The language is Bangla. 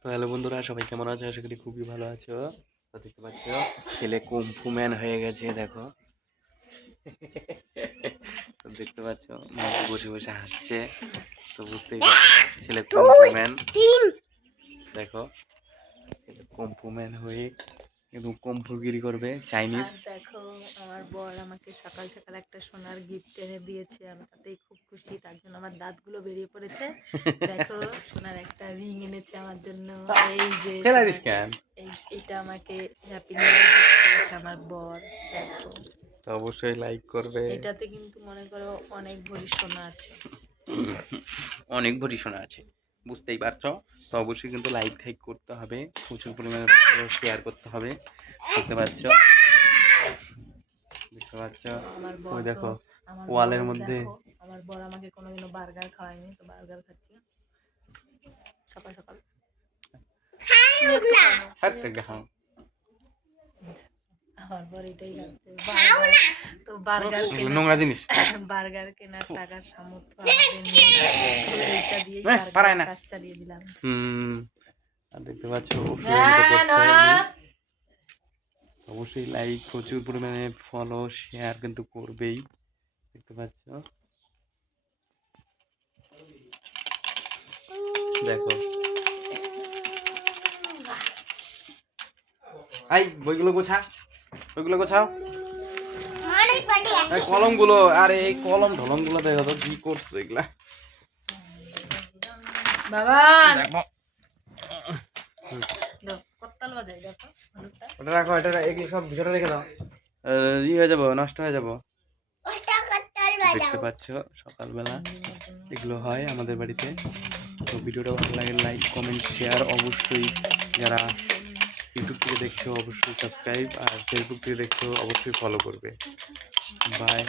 তো হ্যালো বন্ধুরা সবাই কেমন আছো? আশা করি খুবই ভালো আছো। তো দেখতে পাচ্ছ ছেলে কুম্ফু ম্যান হয়ে গেছে দেখো। তো দেখতে পাচ্ছ মা বসে বসে হাসছে। তো বুঝতেই পারছ ছেলে কুম্ফু ম্যান। দেখো ছেলে কুম্ফু ম্যান হয়ে একদম কুম্ফুগিরি করবে চাইনিজ। দেখো আমার বর আমাকে সকাল সকাল একটা সোনার গিফট এনে দিয়েছে। আমি তাতেই খুব খুশি তার জন্য আমার দাঁতগুলো বেরিয়ে পড়েছে। দেখো সোনার একটা রিং এনেছে আমার জন্য। এই যে এটা আমাকে হ্যাপি আমার বর দেখো। তো অবশ্যই লাইক করবে। এটাতে কিন্তু মনে করো অনেক ভরি সোনা আছে। অনেক ভরি সোনা আছে। বুঝতেই পারছ। তো অবশ্যই কিন্তু লাইক টাইক করতে হবে। প্রচুর পরিমাণে শেয়ার করতে হবে। দেখতে পাচ্ছ? দেখতে পাচ্ছ? ওই দেখো ওয়ালের মধ্যে আমার বড় আমাকে কোনোদিনও বার্গার খাওয়ায়নি তো বার্গার খাচ্ছি। সকাল সকাল। একটা আমার বর এটাই খাচ্ছে তো বার্গার কেনা নোংরা জিনিস। বার্গার কেনার টাকার সামর্থ্য আমাদের নেই। কাজ চালিয়ে দিলাম। হুম আর দেখতে পাচ্ছ। অবশ্যই লাইক প্রচুর পরিমাণে ফলো শেয়ার কিন্তু করবেই। দেখতে পাচ্ছ। দেখো। আই বইগুলো গোছা। বইগুলো গোছাও। এই কলমগুলো আরে এই কলম ঢলমগুলো দেখো তো কি করছে এগুলা। বাবা দেখো। দাও, করতাল বাজাই দেখো হলুদটা। ওটা রাখো এটা এগুলো সব ভিতরে রেখে দাও। ই হয়ে যাব নষ্ট হয়ে যাব। দেখতে পাচ্ছ সকালবেলা এগুলো হয় আমাদের বাড়িতে। তো ভিডিওটা ভালো লাগে লাইক কমেন্ট শেয়ার অবশ্যই যারা ইউটিউব থেকে দেখছ অবশ্যই সাবস্ক্রাইব আর ফেসবুক থেকে দেখছ অবশ্যই ফলো করবে। বাই